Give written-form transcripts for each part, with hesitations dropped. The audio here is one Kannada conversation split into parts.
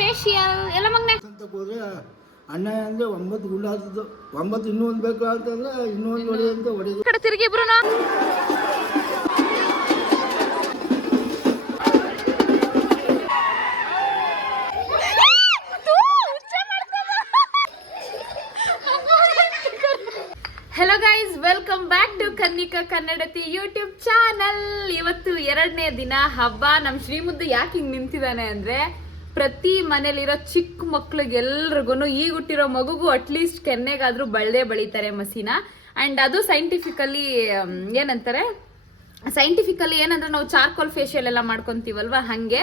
ಫೇಶಿಯಲ್ ಎಲ್ಲ ಮಗ್ನೆ ಅಂತ ಹೋದ್ರೆ ಅಣ್ಣ ಅಂದ್ರೆ 9 ಗುಂಡು ಆದದ್ದು 9 ಇನ್ನೂ ಒಂದು ಬೇಕು ಅಂತಂದ್ರೆ ಇನ್ನೂ ಒಂದು ಹೊಡೆ ಅಂತ ಹೊಡೆದು ಕಡೆ ತಿರುಗಿ ಇಬ್ರು hello guys, welcome back to Kannika Kannadathi YouTube channel. ಇವತ್ತು 2ನೇ ದಿನ ಹಬ್ಬ. ನಮ್ಮ ಶ್ರೀಮುದ್ದು ಯಾಕೆ ಹಿಂಗೆ ನಿಂತಿದ್ದಾನೆ ಅಂದರೆ, ಪ್ರತಿ ಮನೇಲಿರೋ ಚಿಕ್ಕ ಮಕ್ಳಿಗೆಲ್ರಿಗೂ ಈಗ ಹುಟ್ಟಿರೋ ಮಗುಗೂ ಅಟ್ಲೀಸ್ಟ್ ಕೆನ್ನೆಗಾದರೂ ಬಳ್ದೇ ಬಳಿತಾರೆ ಮಸಿನ. ಆ್ಯಂಡ್ ಅದು ಸೈಂಟಿಫಿಕಲಿ ಏನಂದ್ರೆ ನಾವು ಚಾರ್ಕೋಲ್ ಫೇಶಿಯಲ್ ಎಲ್ಲ ಮಾಡ್ಕೊತೀವಲ್ವ, ಹಾಗೆ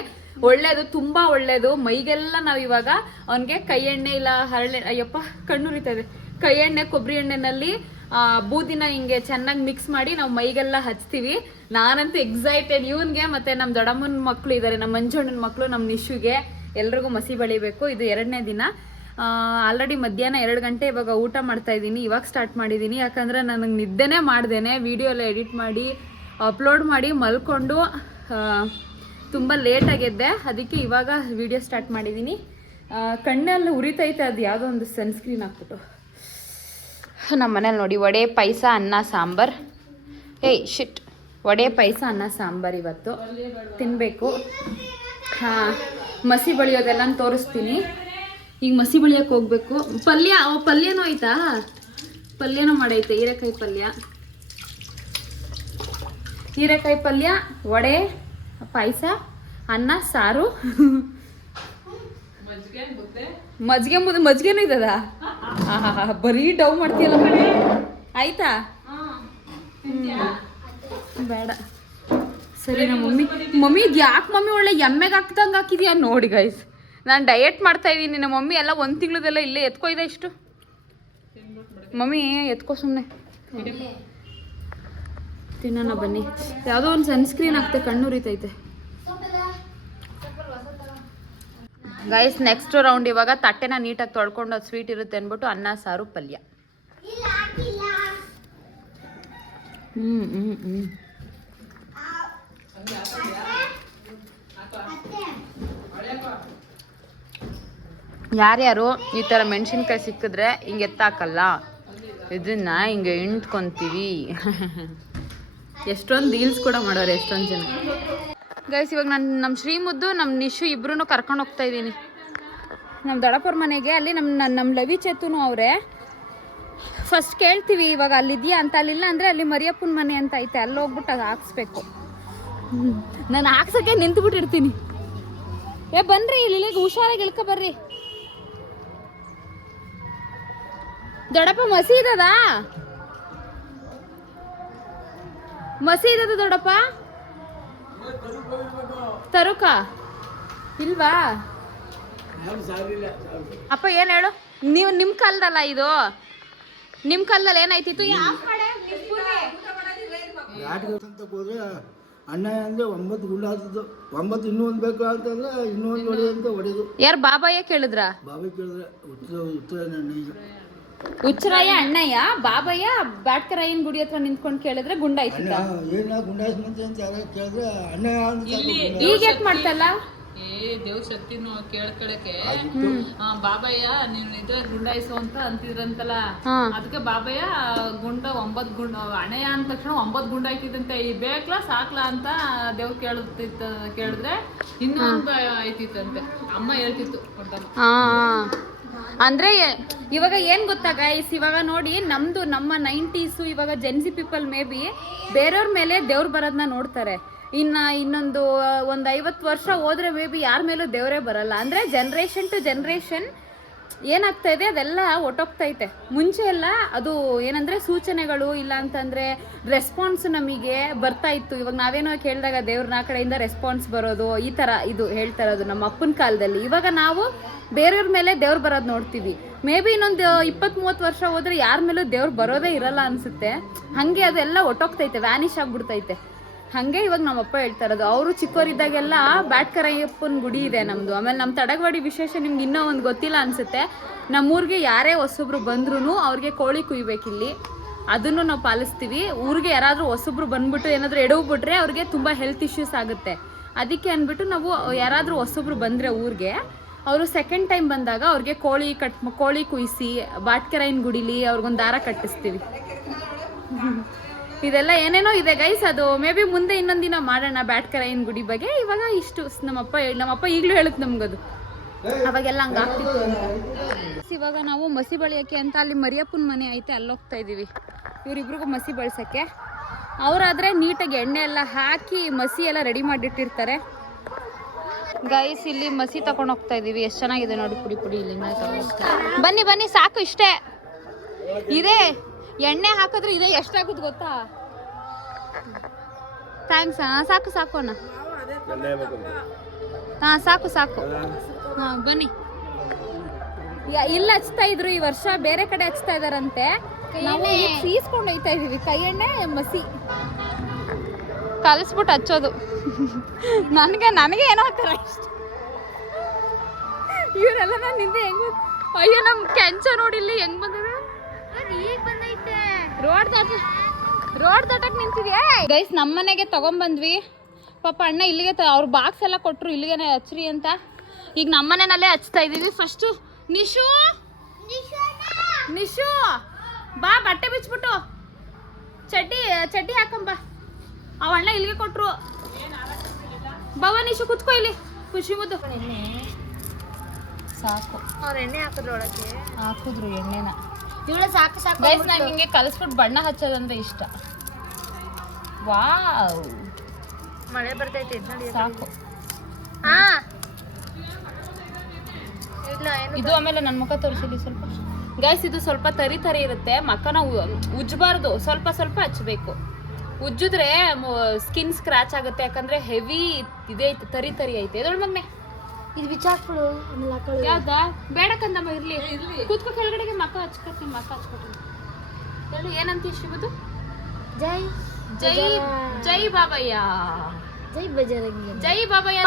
ಒಳ್ಳೇದು, ತುಂಬ ಒಳ್ಳೇದು ಮೈಗೆಲ್ಲ. ನಾವು ಇವಾಗ ಅವನಿಗೆ ಕೈ ಎಣ್ಣೆ ಇಲ್ಲ ಹರಳೆ, ಅಯ್ಯಪ್ಪ ಕಣ್ಣುರಿತಾ ಇದೆ, ಕೈ ಎಣ್ಣೆ ಕೊಬ್ಬರಿ ಎಣ್ಣೆನಲ್ಲಿ ಬೂದಿನ ಹಿಂಗೆ ಚೆನ್ನಾಗಿ ಮಿಕ್ಸ್ ಮಾಡಿ ನಾವು ಮೈಗೆಲ್ಲ ಹಚ್ತೀವಿ. ನಾನಂತೂ ಎಕ್ಸೈಟೆಡ್. ಇವನ್ಗೆ ಮತ್ತೆ ನಮ್ಮ ದೊಡ್ಡಮ್ಮನ ಮಕ್ಕಳು ಇದ್ದಾರೆ, ನಮ್ಮ ಮಂಜಣ್ಣನ ಮಕ್ಕಳು, ನಮ್ಮ ನಿಶುಗೆ ಎಲ್ರಿಗೂ ಮಸಿ ಬಳಿಬೇಕು. ಇದು 2ನೇ ದಿನ. ಆಲ್ರೆಡಿ ಮಧ್ಯಾಹ್ನ 2 ಗಂಟೆ ಇವಾಗ ಊಟ ಮಾಡ್ತಾ ಇದ್ದೀನಿ. ಇವಾಗ ಸ್ಟಾರ್ಟ್ ಮಾಡಿದ್ದೀನಿ, ಯಾಕಂದರೆ ನನಗೆ ನಿದ್ದೆನೇ ಮಾಡ್ದೇನೆ ವಿಡಿಯೋ ಎಲ್ಲ ಎಡಿಟ್ ಮಾಡಿ ಅಪ್ಲೋಡ್ ಮಾಡಿ ಮಲ್ಕೊಂಡು ತುಂಬ ಲೇಟಾಗಿದ್ದೆ. ಅದಕ್ಕೆ ಇವಾಗ ವಿಡಿಯೋ ಸ್ಟಾರ್ಟ್ ಮಾಡಿದ್ದೀನಿ. ಕಣ್ಣಲ್ಲಿ ಉರಿತೈತೆ, ಅದು ಯಾವುದೋ ಒಂದು ಸನ್ಸ್ಕ್ರೀನ್ ಹಾಕ್ಬಿಟ್ಟು. ನಮ್ಮ ಮನೇಲಿ ನೋಡಿ, ವಡೆ ಪಾಯಸ ಅನ್ನ ಸಾಂಬಾರ್. ಶಿಟ್, ವಡೆ ಪಾಯಸ ಅನ್ನ ಸಾಂಬಾರ್ ಇವತ್ತು ತಿನ್ನಬೇಕು. ಹಾಂ, ಮಸಿ ಬಳಿಯೋದೆಲ್ಲ ತೋರಿಸ್ತೀನಿ. ಈಗ ಮಸಿ ಬಳಿಯೋಕೆ ಹೋಗ್ಬೇಕು. ಪಲ್ಯನೂ ಆಯ್ತಾ? ಪಲ್ಯನೂ ಮಾಡೈತೆ, ಹೀರೆಕಾಯಿ ಪಲ್ಯ, ವಡೆ, ಪಾಯಸ, ಅನ್ನ ಸಾರು, ಮಜ್ಜಿಗೆನೂ ಇದ್ದದ. ಬರೀ ಡವ್ ಮಾಡ್ತೀಯಲ್ಲ, ಆಯ್ತಾ? ಬೇಡ ಸರಿ. ನಮ್ಮ ಮಮ್ಮಿ ಯಾಕೆ ಮಮ್ಮಿ ಒಳ್ಳೆ ಎಮ್ಮೆಗೆ ಹಾಕ್ದಂಗೆ ಹಾಕಿದ್ಯಾ ನೋಡಿ ಗೈಸ್. ನಾನು ಡಯಟ್ ಮಾಡ್ತಾ ಇದ್ದೀನಿ. ನಮ್ಮ ಮಮ್ಮಿ ಎಲ್ಲ 1 ತಿಂಗಳದೆಲ್ಲ ಇಲ್ಲೇ ಎತ್ಕೊಯ್ದ. ಇಷ್ಟು ಮಮ್ಮಿ ಎತ್ಕೋ, ಸುಮ್ಮನೆ ತಿನ್ನೋಣ ಬನ್ನಿ. ಯಾವುದೋ ಒಂದು ಸನ್ಸ್ಕ್ರೀನ್ ಹಾಕ್ತೆ, ಕಣ್ಣುರಿತೈತೆ ಗೈಸ್. ನೆಕ್ಸ್ಟ್ ರೌಂಡ್ ಇವಾಗ ತಟ್ಟೆನ ನೀಟಾಗಿ ತೊಳ್ಕೊಂಡು, ಅದು ಸ್ವೀಟ್ ಇರುತ್ತೆ ಅಂದ್ಬಿಟ್ಟು ಅನ್ನ ಸಾರು ಪಲ್ಯ. ಯಾರ್ಯಾರು ಈ ಥರ ಮೆಣಸಿನ್ಕಾಯಿ ಸಿಕ್ಕಿದ್ರೆ ಹಿಂಗೆ ಎತ್ತಾಕಲ್ಲ, ಇದನ್ನ ಹಿಂಗೆ ಇಂಟ್ಕೊಂತೀವಿ. ಎಷ್ಟೊಂದು ರೀಲ್ಸ್ ಕೂಡ ಮಾಡೋರು ಎಷ್ಟೊಂದು ಜನ ಗೈಸ್. ಇವಾಗ ನಮ್ಮ ಶ್ರೀಮುದ್ದು, ನಮ್ಮ ನಿಶು ಇಬ್ರು ಕರ್ಕೊಂಡು ಹೋಗ್ತಾ ಇದ್ದೀನಿ ನಮ್ಮ ದೊಡ್ಡಪ್ಪರ ಮನೆಗೆ. ಅಲ್ಲಿ ನಮ್ಮ ಲವಿ ಚೇತುನು ಅವರೇ. ಫಸ್ಟ್ ಕೇಳ್ತೀವಿ ಇವಾಗ ಅಲ್ಲಿದೆಯಾ ಅಂತ. ಅಲ್ಲಿಲ್ಲ ಅಂದರೆ ಅಲ್ಲಿ ಮರಿಯಪ್ಪನ ಮನೆ ಅಂತ ಐತೆ, ಅಲ್ಲಿ ಹೋಗ್ಬಿಟ್ಟು ಅದು ಹಾಕ್ಸ್ಬೇಕು. ನಾನು ಹಾಕ್ಸೋಕ್ಕೆ ನಿಂತುಬಿಟ್ಟಿರ್ತೀನಿ. ಬನ್ರಿ, ಇಲ್ಲಿಗೆ ಹುಷಾರಾಗಿ ಇಳ್ಕೊ ಬರ್ರಿ. ದೊಡ್ಡಪ್ಪ ಮಸಿ ಇದದ ದೊಡ್ಡಪ್ಪ? ತರುಕ ಇಲ್ವಾ? ಅಪ್ಪ ಏನು ಹೇಳು ನೀವು? ನಿಮ್ಮ ಕಾಲದಲ್ಲ ಇದು, ನಿಮ್ಮ ಕಾಲದಲ್ಲಿ ಏನಾಯ್ತಿತ್ತು? ಅಂತ ಹೋದ್ರೆ ಅಣ್ಣ ಅಂದ್ರೆ 9 ಗುಂಡು ಆದದ್ದು 9 ಇನ್ನೂ ಒಂದು ಬೇಕು ಅಂತಂದ್ರೆ ಇನ್ನೂ ಒಂದು ಹೊಡೆ ಅಂತ ಹೊಡೆದು. ಯಾರು ಬಾಬಯ್ಯ ಕೇಳಿದ್ರ? ಬಾಬಾಯ್ ಕೇಳಿದ್ರೆ ಹುಚ್ಚರಾಯ ಅಣ್ಣಯ್ಯ ಬಾಬಯ್ಯ ಬ್ಯಾಟ್ಕರಾಯನ್ ಗುಡಿ ಹತ್ರ ನಿಂತ್ಕೊಂಡು ಕೇಳಿದ್ರೆ ಗುಂಡಾಯ್ತು. ಈಗ ಯಾಕೆ ಮಾಡ್ತಲ್ಲ? ದೇವ್ ಶಕ್ತಿನೂ ಕೇಳ್ಕೊಳಕ್ಕೆ ಬಾಬಯ್ಯ ನೀನು ಇದ್ರ ಗುಂಡಾಯಿಸು ಅಂತ ಅಂತಿದ್ರಂತಲ್ಲ, ಅದಕ್ಕೆ ಬಾಬಯ್ಯ 9 ಗುಂಡ ಅಣೆಯ ಅಂದ ತಕ್ಷಣ 9 ಗುಂಡ ಆಯ್ತಿತ್ತಂತೆ. ಈ ಬೇಕ್ಲಾ ಸಾಕ್ಲಾ ಅಂತ ದೇವ್ರು ಕೇಳಿದ್ರೆ ಇನ್ನೊಂದು ಆಯ್ತಿತ್ತಂತೆ. ಅಮ್ಮ ಹೇಳ್ತಿತ್ತು. ಅಂದ್ರೆ ಇವಾಗ ಏನ್ ಗೊತ್ತಾ ಗೈಸ್, ಇವಾಗ ನೋಡಿ ನಮ್ಮ 90s ಇವಾಗ ಜೆನ್ಸಿ ಪೀಪಲ್ ಮೇ ಬಿ ಬೇರೆಯವ್ರ ಮೇಲೆ ದೇವ್ರು ಬರೋದನ್ನ ನೋಡ್ತಾರೆ. ಇನ್ನೊಂದು 50 ವರ್ಷ ಹೋದ್ರೆ ಮೇ ಬಿ ಯಾರ ಮೇಲೂ ದೇವರೇ ಬರಲ್ಲ. ಅಂದ್ರೆ ಜನರೇಷನ್ ಟು ಜನರೇಷನ್ ಏನಾಗ್ತಾ ಇದೆ ಅದೆಲ್ಲ ಒಟ್ಟೋಗ್ತೈತೆ. ಮುಂಚೆ ಎಲ್ಲ ಅದು ಏನಂದ್ರೆ ಸೂಚನೆಗಳು, ಇಲ್ಲ ಅಂತಂದ್ರೆ ರೆಸ್ಪಾನ್ಸ್ ನಮಗೆ ಬರ್ತಾ ಇತ್ತು. ಇವಾಗ ನಾವೇನೋ ಕೇಳಿದಾಗ ದೇವ್ರನ್ನ ಕಡೆಯಿಂದ ರೆಸ್ಪಾನ್ಸ್ ಬರೋದು, ಈ ತರ ಇದು ಹೇಳ್ತಾ ಇರೋದು ನಮ್ಮ ಅಪ್ಪನ ಕಾಲದಲ್ಲಿ. ಇವಾಗ ನಾವು ಬೇರೆಯವ್ರ ಮೇಲೆ ದೇವ್ರು ಬರೋದು ನೋಡ್ತೀವಿ. ಮೇ ಬಿ ಇನ್ನೊಂದು 20-30 ವರ್ಷ ಹೋದ್ರೆ ಯಾರ ಮೇಲೂ ದೇವ್ರು ಬರೋದೇ ಇರಲ್ಲ ಅನ್ಸುತ್ತೆ. ಹಂಗೆ ಅದೆಲ್ಲ ಒಟ್ಟೋಗ್ತೈತೆ, ವ್ಯಾನಿಷ್ ಆಗ್ಬಿಡ್ತೈತೆ. ಹಾಗೆ ಇವಾಗ ನಮ್ಮಪ್ಪ ಹೇಳ್ತಾ ಇರೋದು. ಅವರು ಚಿಕ್ಕವರಿದ್ದಾಗೆಲ್ಲ ಬ್ಯಾಟ್ಕರಾಯಪ್ಪನ ಗುಡಿ ಇದೆ ನಮ್ಮದು. ಆಮೇಲೆ ನಮ್ಮ ತಡಗವಾಡಿ ವಿಶೇಷ ನಿಮ್ಗೆ ಇನ್ನೂ ಒಂದು ಗೊತ್ತಿಲ್ಲ ಅನಿಸುತ್ತೆ. ನಮ್ಮೂರಿಗೆ ಯಾರೇ ಹೊಸಬ್ರು ಬಂದ್ರೂ ಅವ್ರಿಗೆ ಕೋಳಿ ಕುಯ್ಬೇಕಿಲ್ಲಿ, ಅದನ್ನು ನಾವು ಪಾಲಿಸ್ತೀವಿ. ಊರಿಗೆ ಯಾರಾದರೂ ಹೊಸಬ್ರು ಬಂದ್ಬಿಟ್ಟು ಏನಾದರೂ ಎಡವ್ಬಿಟ್ರೆ ಅವ್ರಿಗೆ ತುಂಬ ಹೆಲ್ತ್ ಇಶ್ಯೂಸ್ ಆಗುತ್ತೆ. ಅದಕ್ಕೆ ಅಂದ್ಬಿಟ್ಟು ನಾವು ಯಾರಾದರೂ ಹೊಸಬ್ರು ಬಂದರೆ ಊರಿಗೆ ಅವರು ಸೆಕೆಂಡ್ ಟೈಮ್ ಬಂದಾಗ ಅವ್ರಿಗೆ ಕೋಳಿ ಕುಯ್ಸಿ ಬಾಟ್ಕೆರಾಯನ ಗುಡಿಲಿ ಅವ್ರಿಗೊಂದು ದಾರ ಕಟ್ಟಿಸ್ತೀವಿ. ಇದೆಲ್ಲ ಏನೇನೋ ಇದೆ ಗೈಸ್. ಅದು ಮೇ ಬಿ ಮುಂದೆ ಇನ್ನೊಂದಿನ ಮಾಡೋಣ ಬ್ಯಾಟ್ಕೆರಾಯನ ಗುಡಿ ಬಗ್ಗೆ. ಇವಾಗ ಇಷ್ಟು ನಮ್ಮಪ್ಪ ಈಗಲೂ ಹೇಳುತ್ತೆ ನಮ್ಗದು, ಅವಾಗೆಲ್ಲ ಹಂಗೆ ಆಗ್ತಿತ್ತು ಅಂತ. ಇವಾಗ ನಾವು ಮಸಿ ಬಳಿಯೋಕ್ಕೆ ಅಂತ ಅಲ್ಲಿ ಮರಿಯಪ್ಪನ ಮನೆ ಐತೆ, ಅಲ್ಲಿ ಹೋಗ್ತಾ ಇದ್ದೀವಿ ಇವರಿಬ್ರಿಗೂ ಮಸಿ ಬಳಸೋಕ್ಕೆ. ಅವರಾದರೆ ನೀಟಾಗಿ ಎಣ್ಣೆ ಎಲ್ಲ ಹಾಕಿ ಮಸಿ ಎಲ್ಲ ರೆಡಿ ಮಾಡಿಟ್ಟಿರ್ತಾರೆ ಗೈಸ್. ಇಲ್ಲಿ ಮಸಿ ತಗೊಂಡು ಹೋಗ್ತಾ ಇದೀವಿ. ಎಷ್ಟು ಚೆನ್ನಾಗಿದೆ ನೋಡಿ, ಪುಡಿ ಇಲ್ಲಿಂದ ಬನ್ನಿ ಬನ್ನಿ, ಸಾಕು ಇಷ್ಟೇ ಇದೆ. ಎಣ್ಣೆ ಹಾಕಿದ್ರೆ ಇದೆ ಎಷ್ಟಾಗುತ್ತೆ ಗೊತ್ತಾ? ಥ್ಯಾಂಕ್ಸ್ ಅಣ್ಣ. ಸಾಕು ಅಣ್ಣ. ಹಾಂ ಸಾಕು ಹಾಂ ಬನ್ನಿ. ಇಲ್ಲ ಹಚ್ತಾ ಇದ್ರು, ಈ ವರ್ಷ ಬೇರೆ ಕಡೆ ಹಚ್ತಾ ಇದಾರಂತೆ. ನಾವು ಈಸ್ಕೊಂಡು ಹೋಯ್ತಾ ಇದೀವಿ ಕೈ ಎಣ್ಣೆ ಮಸಿ ಕಲಿಸ್ಬಿಟ್ಟು ಹಚ್ಚೋದು. ನನಗೆ ಏನೋ ಆಗ್ತಾರ ಇಷ್ಟ. ಇವರೆಲ್ಲ ನಾನು ನಿಂದೆ ಹೆಂಗ್, ಅಯ್ಯೋ ನಮ್ ಕೆಂಚ ನೋಡಿ ಇಲ್ಲಿ ಹೆಂಗ್ ಬಂದದ. ರೋಡ್ ದಾಟಕ್ ನಿಂತಿದ್ಯಾ ಗೈಸ್. ನಮ್ಮನೆಗೆ ತಗೊಂಬಂದ್ವಿ. ಪಾಪ ಅಣ್ಣ ಇಲ್ಲಿಗೆ ಅವ್ರ ಬಾಕ್ಸ್ ಎಲ್ಲ ಕೊಟ್ರು, ಇಲ್ಲಿಗೆ ಹಚ್ರಿ ಅಂತ. ಈಗ ನಮ್ಮನೆಯಲ್ಲೇ ಹಚ್ತಾ ಇದೀವಿ. ಫಸ್ಟು ನಿಶು ಬಾ, ಬಟ್ಟೆ ಬಿಚ್ಬಿಟ್ಟು ಚಡ್ಡಿ ಹಾಕಂಬ. ಅವಣ್ಣ ಇಲ್ಲಿಗೆ ಕೊಟ್ರು. ಬಾವ ನಿಶು ಕುತ್ಕೋ ಇಲ್ಲಿ. ಖುಷಿ ಮುದ್ದು ಸಾಕು. ಅವ್ರ ಎಣ್ಣೆ ಹಾಕಿದ್ರು ಎಣ್ಣೆನ. ಇವಳು ಸಾಕು ಗೈಸ್. ನಂಗೆ ಹಿಂಗೆ ಕಲಿಸ್ಬಿಟ್ಟು ಬಣ್ಣ ಹಚ್ಚೋದಂದ್ರೆ ಇಷ್ಟ. ವಾವ್, ಮಳೆ ಬರ್ತೈತೆ ನೋಡಿ. ಸಾಕು. ಇದು ಆಮೇಲೆ ನನ್ನ ಮುಖ ತೋರಿಸಲಿ ಸ್ವಲ್ಪ ಗೈಸ್. ಇದು ಸ್ವಲ್ಪ ತರಿ ಇರುತ್ತೆ. ಮಕ್ಕನ ಉಜ್ಜಬಾರ್ದು, ಸ್ವಲ್ಪ ಹಚ್ಚಬೇಕು. ಉಜ್ಜಿದ್ರೆ ಸ್ಕಿನ್ ಸ್ಕ್ರಾಚ್ ಆಗುತ್ತೆ, ಯಾಕಂದ್ರೆ ಹೆವಿ ಇದೆ ಐತೆ, ತರಿ ಐತೆ. ಎದೊಳ್ ಮಗ್ನೆ ಇದು ಬಿಚ್ಚಾಕ್ಬಿಡು. ಯಾವ್ದ ಬೇಡಕ್ಕಂದಮ್ಮ ಇರ್ಲಿ. ಕೂತ್ಕೋ ಕೆಳಗಡೆಗೆ. ಮಕ್ಕ ಹಚ್ಕೊತೀನಿ. ಏನಂತ ಶ್ರೀಬುದು? ಜೈ ಬಾಬಯ್ಯ. ಜೈ ಬಾಬಯ್ಯ.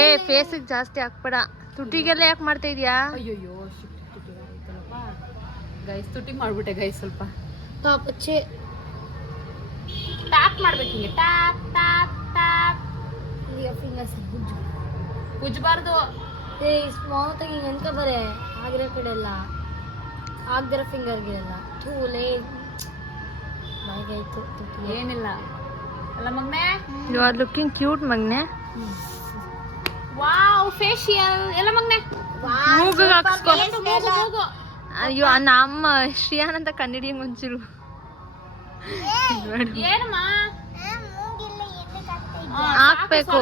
ಏ ಫೇಸಿಗೆ ಜಾಸ್ತಿ ಹಾಕ್ಬೇಡ, ತುಟಿಗೆಲ್ಲ ಯಾಕೆ ಮಾಡ್ತಾ ಇದೀಯಾ? ಅಯ್ಯೋ ಗೈಸ್, ತುಟಿ ಮಾಡ್ಬಿಟ್ಟೆ ಗೈಸ್. ಸ್ವಲ್ಪ ಟ್ಯಾಪ್ ಮಾಡ್ಬೇಕು ಹಿಂಗೆ, ಟ್ಯಾಪ್. ಉಜ್ಜಬಾರ್ದು. ಸ್ಮೂತ್ ಆಗಿ ಎಂತ ಬರೇ ಆಗಿರೋ ಕಡೆ ಎಲ್ಲ ಆಗದಿರೋ ಫಿಂಗರ್ಗೆಲ್ಲ ಥೂಲೇ ಬಾಯಿಗಾಯ್ತು. ಏನಿಲ್ಲ ಅಲ್ಲ ಮಗ್ನೆ. ಯು ಆರ್ ಲುಕಿಂಗ್ ಕ್ಯೂಟ್ ಮಗ್ನೆ. ವಾವ್, ಫೇಶಿಯಲ್ ಎಲ್ಲ ಮಗ್ನೆ. ಮೂಗು ಹಾಕ್ಸ್ಕೊ. ಅಯ್ಯೋ ನಮ್ಮ ಶ್ರೀಯಾನಂತ ಕನ್ನಡಿ ಮುಂಚೂರು ಏನಮ್ಮ ಹಾಕ್ಬೇಕು.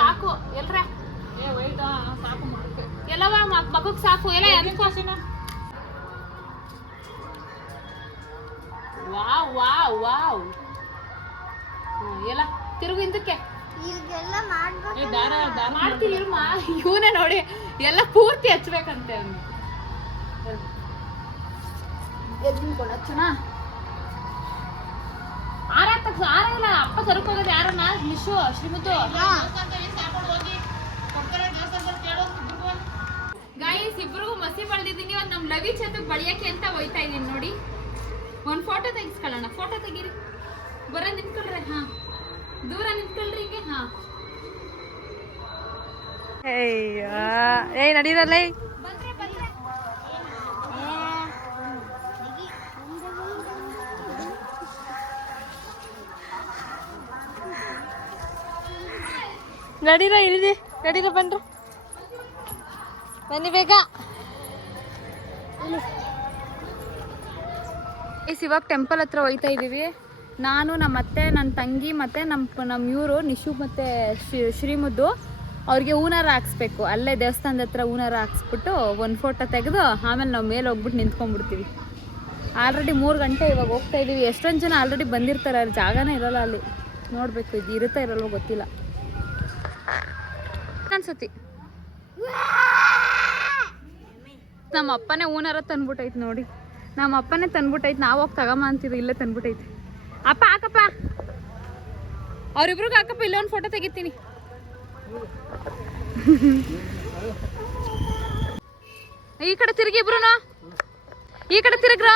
ಸಾಕು ಎಲ್ರ ಎಲ್ಲವ ಮಗಕ್ ಸಾಕು ಎಲ್ಲ. ವಾವ್ ಎಲ್ಲ ತಿರುಗು ಹಿಂದಕ್ಕೆ ಮಾಡ್ತೀನಿ. ಇವನೇ ನೋಡಿ ಎಲ್ಲ ಪೂರ್ತಿ ಹಚ್ಬೇಕಂತೆ. ಆರ ಇಲ್ಲ ಅಪ್ಪ ಸರ್ಕ್ ಹೋಗೋದು ಯಾರನ್ನ? ನಿಶು, ಶ್ರೀಮುತ್ತು. ಗೈಸ್, ಇಬ್ರಿಗೂ ಮಸಿ ಬಳ್ದಿದ್ದೀನಿ. ಒಂದ್ ನಮ್ ಲವಿ ಚೇತು ಬಳಿಯಕ್ಕೆ ಅಂತ ಹೋಯ್ತಾ ಇದೀನಿ ನೋಡಿ. ಒಂದ್ ಫೋಟೋ ತೆಗಿಸ್ಕೊಳ್ಳೋಣ. ಫೋಟೋ ತೆಗೀರಿ. ಬರ ನಿಂತ್ಕೊಳ್ರಿ. ಹಾ, ದೂರ ನಿಂತ್ಕೊಳ್ರಿ ಹಿಂಗೆ. ಹಾ, ಏಯ್ ನಡೀರಲ್ಲ. ನಡೀರ ಇಳಿದಿ, ನಡೀರ ಬನ್ರಿ, ಬನ್ನಿ ಬೇಗ. ಇವಾಗ ಟೆಂಪಲ್ ಹತ್ರ ಹೋಯ್ತಾ ಇದ್ದೀವಿ. ನಾನು, ನಮ್ಮ ಅತ್ತೆ, ನನ್ನ ತಂಗಿ ಮತ್ತು ನಮ್ಮ ಇವರು ನಿಶು ಮತ್ತು ಶ್ರೀಮುದ್ದು ಅವ್ರಿಗೆ ಹೂನಾರ ಹಾಕ್ಸ್ಬೇಕು. ಅಲ್ಲೇ ದೇವಸ್ಥಾನದ ಹತ್ರ ಹೂನಾರ ಹಾಕ್ಸ್ಬಿಟ್ಟು ಒಂದು ಫೋಟೋ ತೆಗೆದು ಆಮೇಲೆ ನಾವು ಮೇಲೆ ಹೋಗ್ಬಿಟ್ಟು ನಿಂತ್ಕೊಂಡ್ಬಿಡ್ತೀವಿ. ಆಲ್ರೆಡಿ 3 ಗಂಟೆ ಇವಾಗ ಹೋಗ್ತಾ ಇದ್ದೀವಿ. ಎಷ್ಟೊಂದು ಜನ ಆಲ್ರೆಡಿ ಬಂದಿರ್ತಾರೆ, ಅಲ್ಲಿ ಜಾಗನೇ ಇರೋಲ್ಲ. ಅಲ್ಲಿ ನೋಡಬೇಕು, ಇದು ಇರುತ್ತಾ ಇರಲ್ವೋ ಗೊತ್ತಿಲ್ಲ. ಅನ್ಸತಿ ನಮ್ಮ ಅಪ್ಪನೇ ಹೂನಾರ ತಂದ್ಬಿಟ್ಟೈತೆ ನೋಡಿ. ನಮ್ಮ ಅಪ್ಪನೇ ತಂದ್ಬಿಟ್ಟೈತೆ. ನಾವು ಹೋಗಿ ತಗೊಂಬ ಅಂತಿದ್ವಿ, ಇಲ್ಲೇ ತಂದ್ಬಿಟ್ಟೈತೆ. ಅಪ್ಪ ಹಾಕಪ್ಪ, ಅವ್ರಿಬ್ರಿಗೂ ಹಾಕಪ್ಪ. ಇಲ್ಲೇ ಒಂದು ಫೋಟೋ ತೆಗಿತೀನಿ. ಈ ಕಡೆ ತಿರುಗಿ ಇಬ್ರು, ಈ ಕಡೆ ತಿರುಗ್ರ.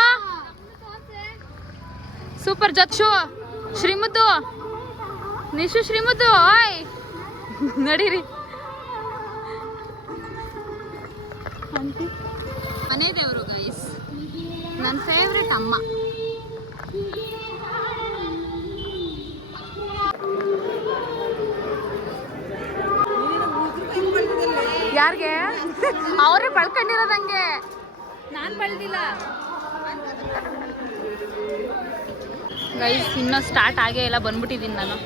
ಸೂಪರ್ ಜತ್ ಶೋ. ಶ್ರೀಮುದ್ದು, ನಿಶು, ಶ್ರೀಮುದ್ದು. ಓಯ್ ನಡೀರಿ. ಮನೆ ದೇವರು ಗೈಸ್, ನನ್ನ ಫೇವ್ರೆಟ್ ಅಮ್ಮ. ಯಾರಿಗೆ ಅವರೇ ಬಳ್ಕೊಂಡಿರೋದಂಗೆ, ನಾನು ಬಳ್ದಿಲ್ಲ ಗೈಸ್. ಇನ್ನೂ ಸ್ಟಾರ್ಟ್ ಆಗೇ ಇಲ್ಲ, ಬಂದ್ಬಿಟ್ಟಿದ್ದೀನಿ ನಾನು.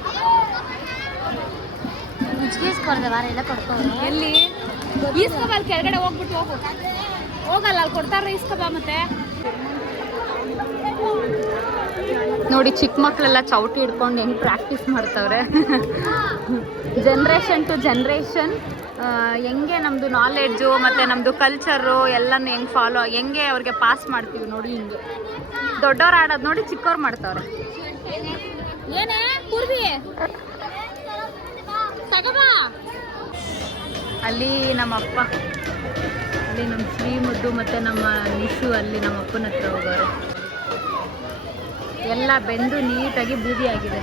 ಎಲ್ಲಿ ಈಸ್ಕಬ, ಅಲ್ಲಿ ಕೆಳಗಡೆ ಹೋಗ್ಬಿಟ್ಟು ಹೋಗಲ್ಲ, ಅಲ್ಲಿ ಕೊಡ್ತಾರ ಈಸ್ಕಬ. ಮತ್ತೆ ನೋಡಿ ಚಿಕ್ಕ ಮಕ್ಕಳೆಲ್ಲ ಚೌಟಿ ಹಿಡ್ಕೊಂಡು ಹೆಂಗೆ ಪ್ರಾಕ್ಟೀಸ್ ಮಾಡ್ತವ್ರೆ. ಜನ್ರೇಷನ್ ಟು ಜನ್ರೇಷನ್ ಹೆಂಗೆ ನಮ್ಮದು ನಾಲೆಡ್ಜು ಮತ್ತು ನಮ್ಮದು ಕಲ್ಚರು ಎಲ್ಲನೂ ಹೆಂಗೆ ಫಾಲೋ, ಹೆಂಗೆ ಅವ್ರಿಗೆ ಪಾಸ್ ಮಾಡ್ತೀವಿ ನೋಡಿ. ಹಿಂಗೆ ದೊಡ್ಡವ್ರು ಆಡೋದು ನೋಡಿ ಚಿಕ್ಕವ್ರು ಮಾಡ್ತವ್ರೆ. ಏನೇ ಪೂರ್ವಿ ತಗಬಾ. ಅಲ್ಲಿ ನಮ್ಮಪ್ಪ, ಅಲ್ಲಿ ನಮ್ಮ ಶ್ರೀಮುದ್ದು ಮತ್ತು ನಮ್ಮ ನಿಶು ಅಲ್ಲಿ ನಮ್ಮ ಅಪ್ಪನ ಹತ್ರ ಹೋಗೋರು. ಎಲ್ಲ ಬೆಂದು ನೀಟಾಗಿ ಬೂದಿ ಆಗಿದೆ.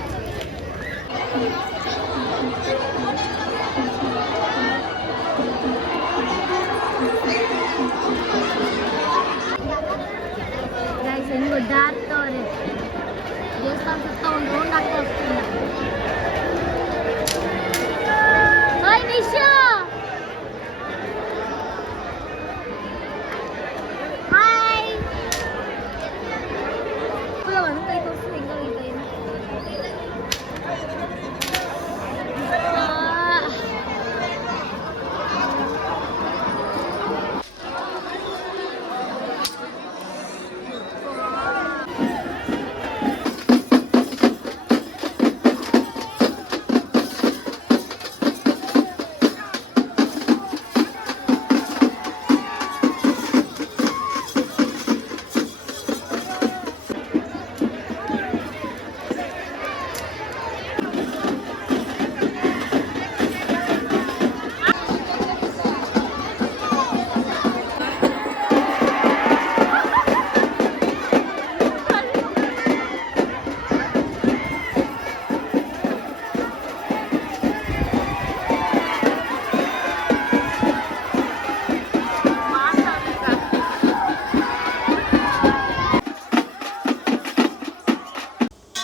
ಹೆಂಗೆ ಒಡ್ಡಾಡ್ತವ್ರೆ ದೇವಸ್ಥಾನ ಸುತ್ತ ಒಂದು ರೌಂಡ್ ಹಾಕಿ ಹೋಗ್ತೀನಿ. ಹಾಯ್ ನಿಶಾ. ಹಾಯ್. ಒಂದು ಕೈ ತೋರಿಸಿ ಹೆಂಗಾಗೈತೆ ಏನು.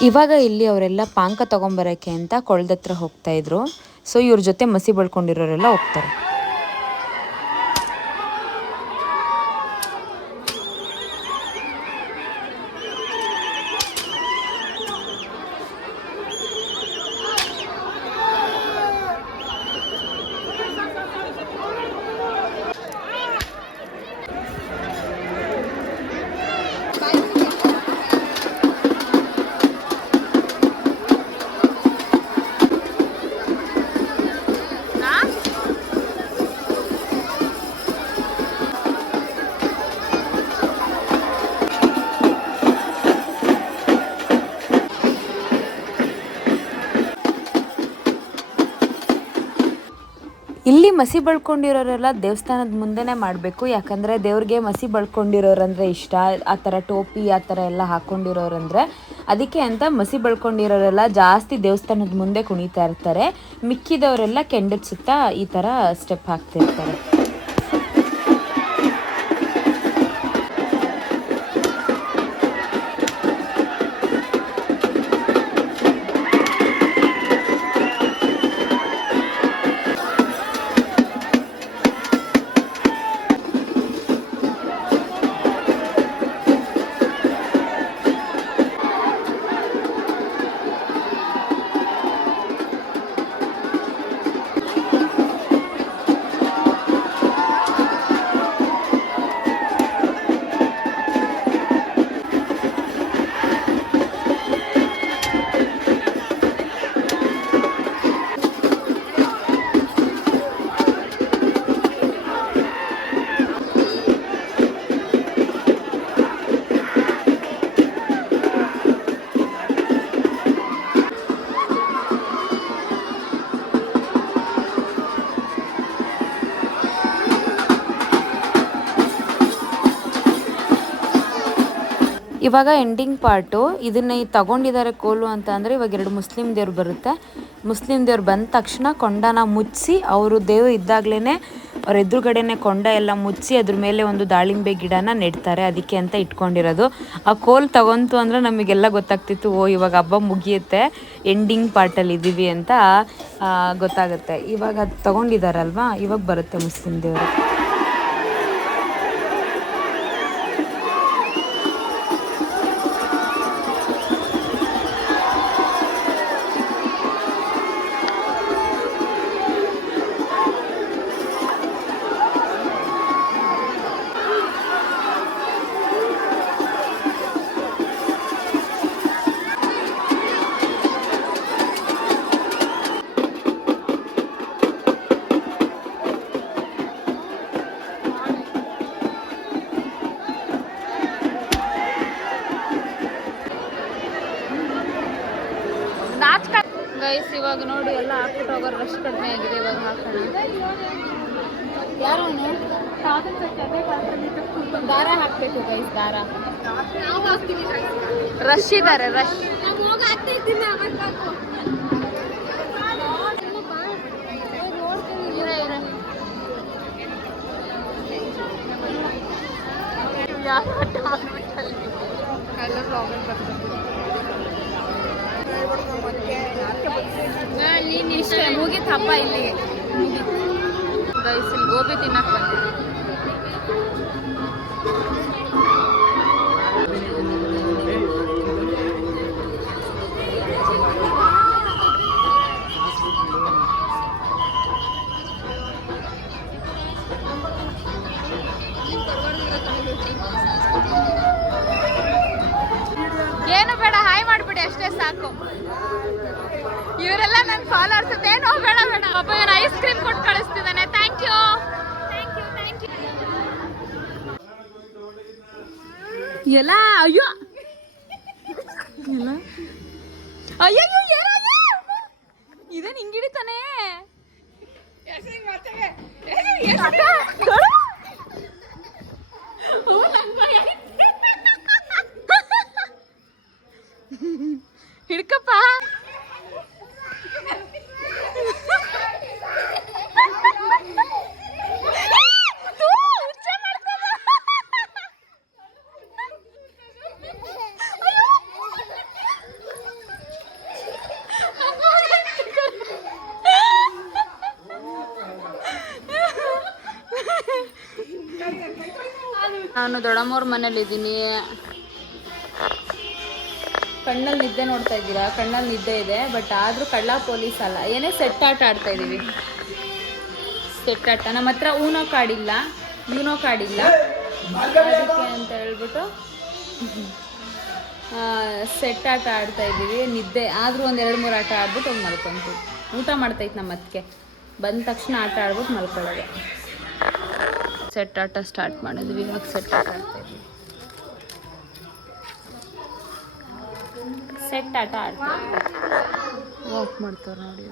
ಇವಾಗ ಇಲ್ಲಿ ಅವರೆಲ್ಲ ಪಾಂಕ ತೊಗೊಂಬರೋಕ್ಕೆ ಅಂತ ಕೊಳದತ್ರ ಹೋಗ್ತಾಯಿದ್ರು. ಸೊ ಇವ್ರ ಜೊತೆ ಮಸಿ ಬಳ್ಕೊಂಡಿರೋರೆಲ್ಲ ಹೋಗ್ತಾರೆ. ಇಲ್ಲಿ ಮಸಿ ಬಳ್ಕೊಂಡಿರೋರೆಲ್ಲ ದೇವಸ್ಥಾನದ ಮುಂದೆನೇ ಮಾಡಬೇಕು. ಯಾಕಂದರೆ ದೇವ್ರಿಗೆ ಮಸಿ ಬಳ್ಕೊಂಡಿರೋರಂದರೆ ಇಷ್ಟ. ಆ ಥರ ಟೋಪಿ ಆ ಥರ ಎಲ್ಲ ಹಾಕ್ಕೊಂಡಿರೋರಂದರೆ ಅದಕ್ಕೆ ಅಂತ ಮಸಿ ಬಳ್ಕೊಂಡಿರೋರೆಲ್ಲ ಜಾಸ್ತಿ ದೇವಸ್ಥಾನದ ಮುಂದೆ ಕುಣಿತಾ ಇರ್ತಾರೆ. ಮಿಕ್ಕಿದವರೆಲ್ಲ ಕೆಂಡದ ಸುತ್ತ ಈ ಥರ ಸ್ಟೆಪ್ ಹಾಕ್ತಿರ್ತಾರೆ. ಇವಾಗ ಎಂಡಿಂಗ್ ಪಾರ್ಟು. ಇದನ್ನ ತಗೊಂಡಿದ್ದಾರೆ ಕೋಲು ಅಂತ ಅಂದರೆ ಇವಾಗ 2 ಮುಸ್ಲಿಂ ದೇವ್ರು ಬರುತ್ತೆ. ಮುಸ್ಲಿಂ ದೇವ್ರು ಬಂದ ತಕ್ಷಣ ಕೊಂಡನ ಮುಚ್ಚಿಸಿ, ಅವರು ದೇವ್ರು ಇದ್ದಾಗಲೇ ಅವ್ರ ಎದುರುಗಡೆನೆ ಕೊಂಡ ಎಲ್ಲ ಮುಚ್ಚಿ ಅದ್ರ ಮೇಲೆ ಒಂದು ದಾಳಿಂಬೆ ಗಿಡನ ನೆಡ್ತಾರೆ. ಅದಕ್ಕೆ ಅಂತ ಇಟ್ಕೊಂಡಿರೋದು. ಆ ಕೋಲ್ ತಗೊಂತು ಅಂದರೆ ನಮಗೆಲ್ಲ ಗೊತ್ತಾಗ್ತಿತ್ತು, ಓ ಇವಾಗ ಹಬ್ಬ ಮುಗಿಯುತ್ತೆ, ಎಂಡಿಂಗ್ ಪಾರ್ಟಲ್ಲಿ ಇದ್ದೀವಿ ಅಂತ ಗೊತ್ತಾಗುತ್ತೆ. ಇವಾಗ ಅದು ತಗೊಂಡಿದ್ದಾರಲ್ವಾ, ಇವಾಗ ಬರುತ್ತೆ ಮುಸ್ಲಿಂ ದೇವರು. ಗೈಸ್ ಇವಾಗ ನೋಡಿ ಎಲ್ಲ ಹಾಕ್ಬಿಟ್ಟು ಹೋಗೋರು, ರಶ್ ಕಡಿಮೆ ಆಗಿದೆ. ಇವಾಗ ಹಾಕೋಣ. ಯಾರು ದಾರ ಹಾಕ್ಬೇಕು ಗೈಸ್, ದಾರ. ರಶ್ ಇದ್ದಾರೆ, ರಶ್. ನೀನು ಇಷ್ಟ ಮುಗಿತು ಹಬ್ಬ ಇಲ್ಲಿಗೆ. ಗೈಸ್ ಇಲ್ಲಿ ಗೋಬಿ ತಿನ್ನಕ್ ಬಂದಿದ್ದೆ. ಏನು ಬೇಡ, ಹಾಯ್ ಮಾಡ್ಬಿಡಿ ಅಷ್ಟೇ ಸಾಕು. ಇವರೆಲ್ಲ ನನ್ನ ಫಾಲೋವರ್ಸ್. ಏನೋ ಬೇಡ ಬೇಡ. ಪಾಪ ಇವನು ಐಸ್ ಕ್ರೀಮ್ ಕೊಟ್ಟು ಕಳಿಸ್ತಿದ್ದಾನೆ. Thank you. ಎಲ್ಲ ಅಯ್ಯೋ ಅಯ್ಯೋ ಇದೇನು ಹಿಂಗಿಡಿತಾನೆ. ಹಿಡ್ಕಪ್ಪ. ನಾನು ದೊಡ್ಡಮ್ಮವ್ರ ಮನೇಲಿದ್ದೀನಿ. ಕಣ್ಣಲ್ಲಿ ನಿದ್ದೆ ನೋಡ್ತಾ ಇದ್ದೀರಾ, ಕಣ್ಣಲ್ಲಿ ನಿದ್ದೆ ಇದೆ. ಬಟ್ ಆದರೂ ಕಳ್ಳ ಪೊಲೀಸ್ ಅಲ್ಲ, ಏನೇ ಸೆಟ್ ಆಟ ಆಡ್ತಾ ಇದ್ದೀವಿ. ಸೆಟ್ ಆಟ. ನಮ್ಮ ಹತ್ರ ಯೂನೋ ಕಾರ್ಡ್ ಇಲ್ಲ, ಅದಕ್ಕೆ ಅಂತ ಹೇಳ್ಬಿಟ್ಟು ಸೆಟ್ ಆಟ ಆಡ್ತಾ ಇದ್ದೀವಿ. ನಿದ್ದೆ ಆದರೂ 1-2-3 ಆಟ ಆಡ್ಬಿಟ್ಟು ಹೋಗಿ ಮಲ್ಕೊಂತೀವಿ. ಊಟ ಮಾಡ್ತೈತೆ ನಮ್ಮ ಅದಕ್ಕೆ ಬಂದ ತಕ್ಷಣ ಆಟ ಆಡ್ಬಿಟ್ಟು ಮಲ್ಕೊಳ್ಳೋದು. ಸೆಟ್ ಆಟ ಸ್ಟಾರ್ಟ್ ಮಾಡಿದ್ವಿ. ಇವಾಗ ಸೆಟ್ ಆಟ ಆಡ್ತಾಯಿದ್ವಿ. ಸೆಟ್ ಆಟ ಆಡ್ತಾ ವಾಕ್ ಮಾಡ್ತಾರೆ ನೋಡಿ.